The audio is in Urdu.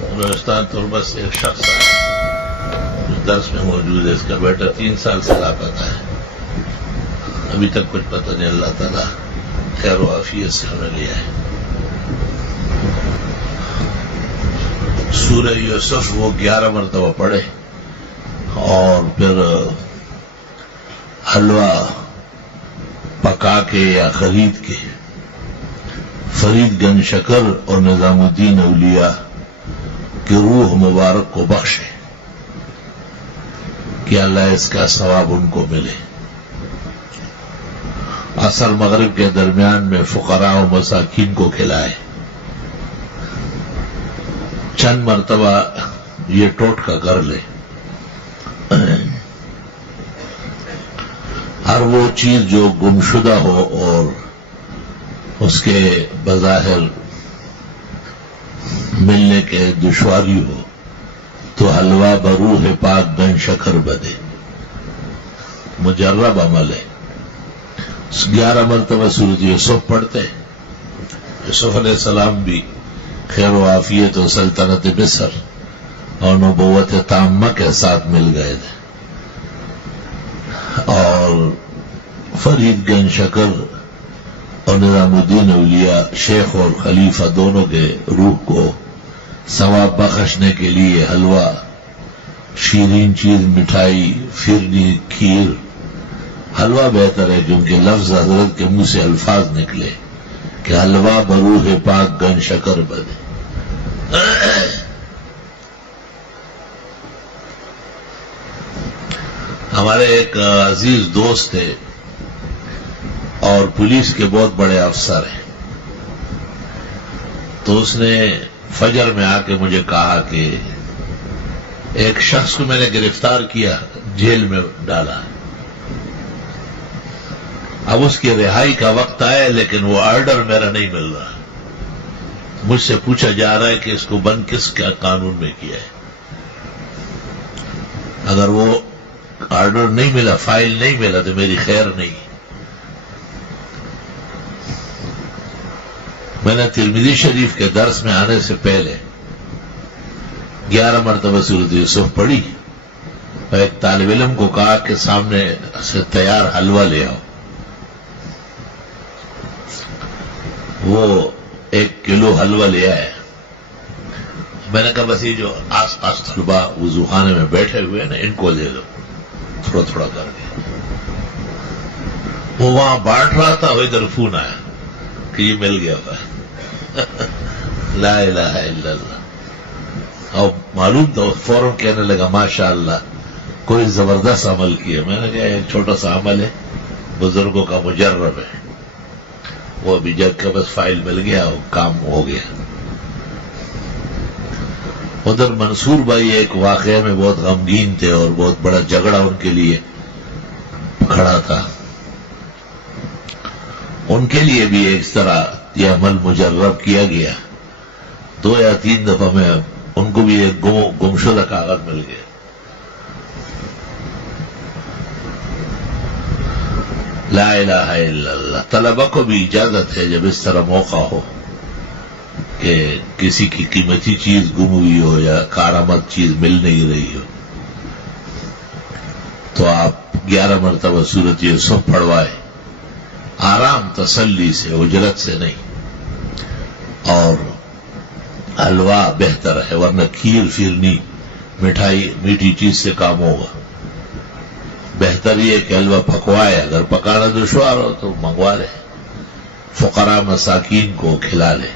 بلوچستان تو بس ایک شخص ہے جو درس میں موجود ہے، اس کا بیٹا 3 سال سے لاپتہ ہے، ابھی تک کچھ پتہ نہیں۔ اللہ تعالیٰ خیر و عافیت سے ہمیں لیا ہے۔ سورہ یوسف وہ 11 مرتبہ پڑھے اور پھر حلوہ پکا کے یا خرید کے فرید گنج شکر اور نظام الدین اولیاء کی روح مبارک کو بخشے کہ اللہ اس کا ثواب ان کو ملے۔ عصر مغرب کے درمیان میں فقراء و مساکین کو کھلائے۔ چند مرتبہ یہ ٹوٹکا کر لے، ہر وہ چیز جو گمشدہ ہو اور اس کے بظاہر ملنے کے دشواری ہو تو حلوہ بروح پاک گن شکر بدے، مجرب عمل ہے۔ 11 مرتبہ سورۃ یوسف پڑھتے، یوسف علیہ السلام بھی خیر و عافیت و سلطنت مصر اور نبوت تامہ کے ساتھ مل گئے تھے، اور فرید گنج شکر اور نظام الدین اولیاء شیخ اور خلیفہ دونوں کے روح کو ثواب بخشنے کے لیے حلوہ، شیرین چیز، مٹھائی، فرنی، کھیر، حلوہ بہتر ہے کیونکہ لفظ حضرت کے منہ سے الفاظ نکلے کہ حلوہ بروح پاک گن شکر بدے۔ ہمارے ایک عزیز دوست تھے اور پولیس کے بہت بڑے افسر ہیں، تو اس نے فجر میں آ کے مجھے کہا کہ ایک شخص کو میں نے گرفتار کیا، جیل میں ڈالا، اب اس کی رہائی کا وقت آیا لیکن وہ آرڈر میرا نہیں مل رہا۔ مجھ سے پوچھا جا رہا ہے کہ اس کو بند کس کا قانون میں کیا ہے؟ اگر وہ آرڈر نہیں ملا، فائل نہیں ملا تو میری خیر نہیں۔ میں نے ترمذی شریف کے درس میں آنے سے پہلے 11 مرتبہ سورۃ یوسف پڑھی اور ایک طالب علم کو کہا کہ سامنے سے تیار حلوہ لے آؤ۔ وہ 1 کلو حلوہ لے آئے۔ میں نے کہا بس یہ جو آس پاس طلبا وضو خانے میں بیٹھے ہوئے ہیں نا، ان کو دے دو تھوڑا تھوڑا کر کے۔ وہ وہاں بانٹ رہا تھا، وہ ادھر فون آیا کہ یہ مل گیا ہوا ہے۔ لا الہ الا اللہ۔ اور معلوم تھا، فوراً کہنے لگا ماشاء اللہ کوئی زبردست عمل کیا۔ میں نے کہا ایک چھوٹا سا عمل ہے، بزرگوں کا مجرب ہے۔ وہ ابھی جگ کا بس فائل مل گیا، وہ کام ہو گیا۔ ادھر منصور بھائی ایک واقعے میں بہت غمگین تھے اور بہت بڑا جھگڑا ان کے لیے کھڑا تھا۔ ان کے لیے بھی ایک طرح یہ عمل مجرب کیا گیا۔ 2 یا 3 دفعہ میں ان کو بھی ایک گمشدہ کاغذ مل گیا۔ لا الہ الا اللہ۔ طلبہ کو بھی اجازت ہے جب اس طرح موقع ہو کہ کسی کی قیمتی چیز گم ہوئی ہو یا کارآمد چیز مل نہیں رہی ہو، تو آپ 11 مرتبہ سورۃ یوسف پڑھوائے، آرام تسلی سے، اجرت سے نہیں۔ اور حلوہ بہتر ہے، ورنہ کھیر، فرنی، مٹھائی، میٹھی چیز سے کام ہوگا۔ بہتر یہ کہ حلوہ پکوائے، اگر پکانا دشوار ہو تو منگوا لے، فقراء مساکین کو کھلا لے۔